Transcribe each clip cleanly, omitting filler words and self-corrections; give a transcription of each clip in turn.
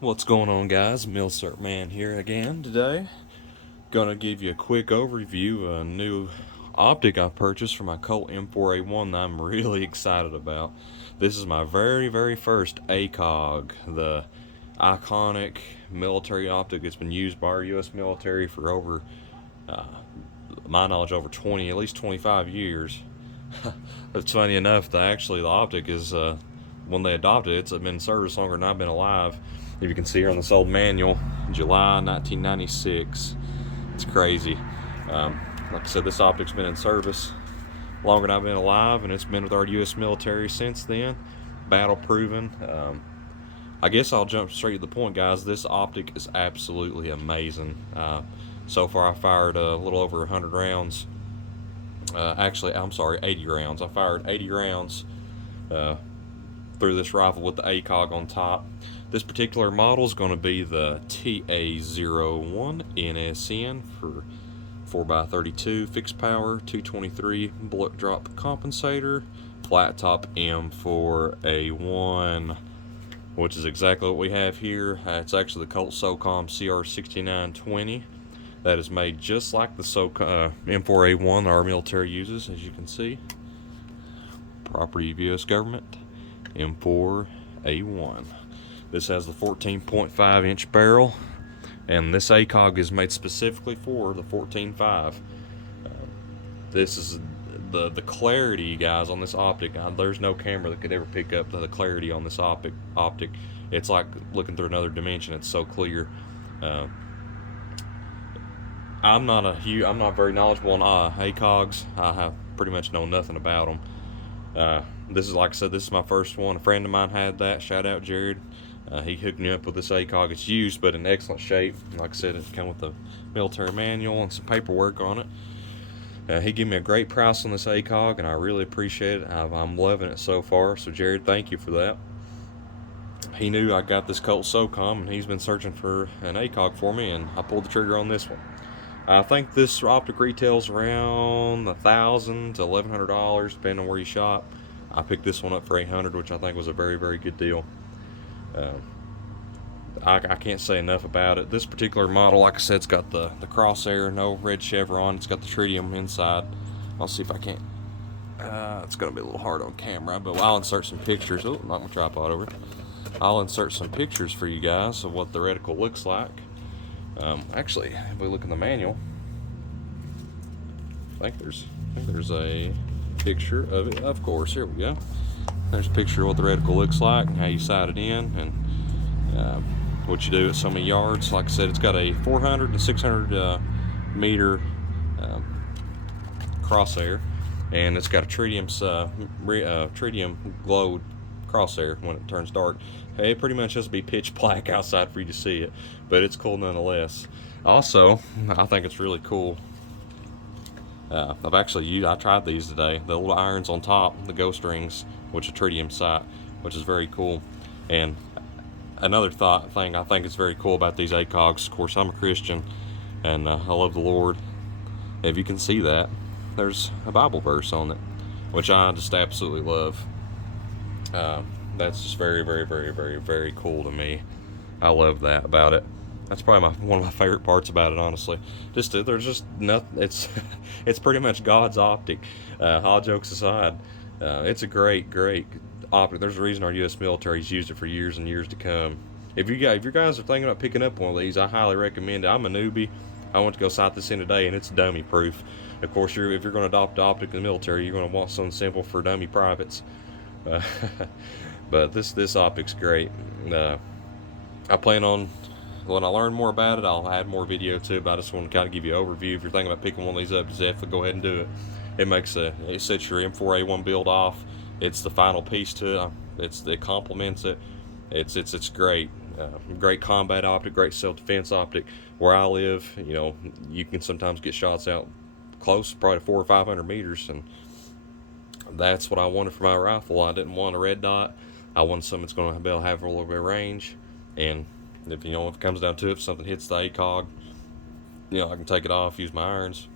What's going on, guys? Millcert Man here again today. Gonna give you a quick overview of a new optic I purchased for my Colt M4A1 that I'm really excited about. This is my very first ACOG, the iconic military optic that's been used by our U.S. military for over, my knowledge, over 20, at least 25 years. It's funny enough that actually the optic is, when they adopted it, it's been in service longer than I've been alive. If you can see here on this old manual, July 1996. It's crazy. Like I said, this optic's been in service longer than I've been alive, and it's been with our U.S. military since then. Battle proven. I guess I'll jump straight to the point, guys. This optic is absolutely amazing. So far, I fired a little over 100 rounds. Actually, I'm sorry, 80 rounds. I fired 80 rounds through this rifle with the ACOG on top. This particular model is going to be the TA01NSN for 4x32 fixed power 223 bullet drop compensator, flat top M4A1, which is exactly what we have here. It's actually the Colt SOCOM CR6920. That is made just like the M4A1 our military uses, as you can see. Property of U.S. government, M4A1. This has the 14.5 inch barrel, and this ACOG is made specifically for the 14.5. This is the clarity, guys, on this optic. There's no camera that could ever pick up the clarity on this optic. It's like looking through another dimension. It's so clear. I'm not very knowledgeable on ACOGs. I have pretty much know nothing about them. This is, like I said, this is my first one. A friend of mine had that. Shout out Jared. He hooked me up with this ACOG. It's used, but in excellent shape. Like I said, it came with the military manual and some paperwork on it. He gave me a great price on this ACOG, and I really appreciate it. I'm loving it so far. So Jared, thank you for that. He knew I got this Colt SOCOM, and he's been searching for an ACOG for me, and I pulled the trigger on this one. I think this optic retails around $1,000 to $1,100, depending on where you shop. I picked this one up for $800, which I think was a very good deal. I can't say enough about it. This particular model, like I said, it's got the crosshair, no red chevron. It's got the tritium inside. I'll see if I can't. It's going to be a little hard on camera, but I'll insert some pictures. Oh, knock my tripod over. I'll insert some pictures for you guys of what the reticle looks like. Actually, if we look in the manual, I think there's a picture of it. Of course, here we go. There's a picture of what the reticle looks like and how you sight it in, and what you do at so many yards. Like I said, it's got a 400 to 600 meter crosshair, and it's got a tritium glowed crosshair when it turns dark. It pretty much has to be pitch black outside for you to see it, but it's cool nonetheless. Also, I think it's really cool. I tried these today. The little irons on top, the ghost rings, which are tritium sight, which is very cool. And another thing I think is very cool about these ACOGs, of course, I'm a Christian, and I love the Lord. If you can see that, there's a Bible verse on it, which I just absolutely love. That's just very cool to me. I love that about it. That's probably one of my favorite parts about it, honestly. There's just nothing. It's pretty much God's optic. All jokes aside, it's a great optic. There's a reason our U.S. military's used it for years and years to come. If you guys are thinking about picking up one of these, I highly recommend it. I'm a newbie. I went to go sight this in today, and it's dummy proof. Of course, if you're going to adopt the optic in the military, you're going to want something simple for dummy privates. But this optic's great. I plan on, when I learn more about it, I'll add more video to it, but I just want to kind of give you an overview. If you're thinking about picking one of these up, just definitely go ahead and do it. It sets your M4A1 build off. It's the final piece to it. It complements it. It's great. Great combat optic, great self-defense optic. Where I live, you can sometimes get shots out close, probably 400 or 500 meters, and that's what I wanted for my rifle. I didn't want a red dot. I wanted something that's going to be able to have a little bit of range, and if it comes down to it, if something hits the ACOG, I can take it off, use my irons.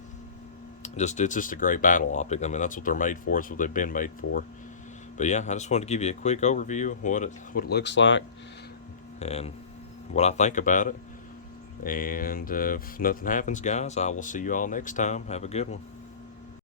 It's just a great battle optic. I mean, that's what they're made for. It's what they've been made for. But yeah, I just wanted to give you a quick overview of what it looks like, and what I think about it. And if nothing happens, guys, I will see you all next time. Have a good one.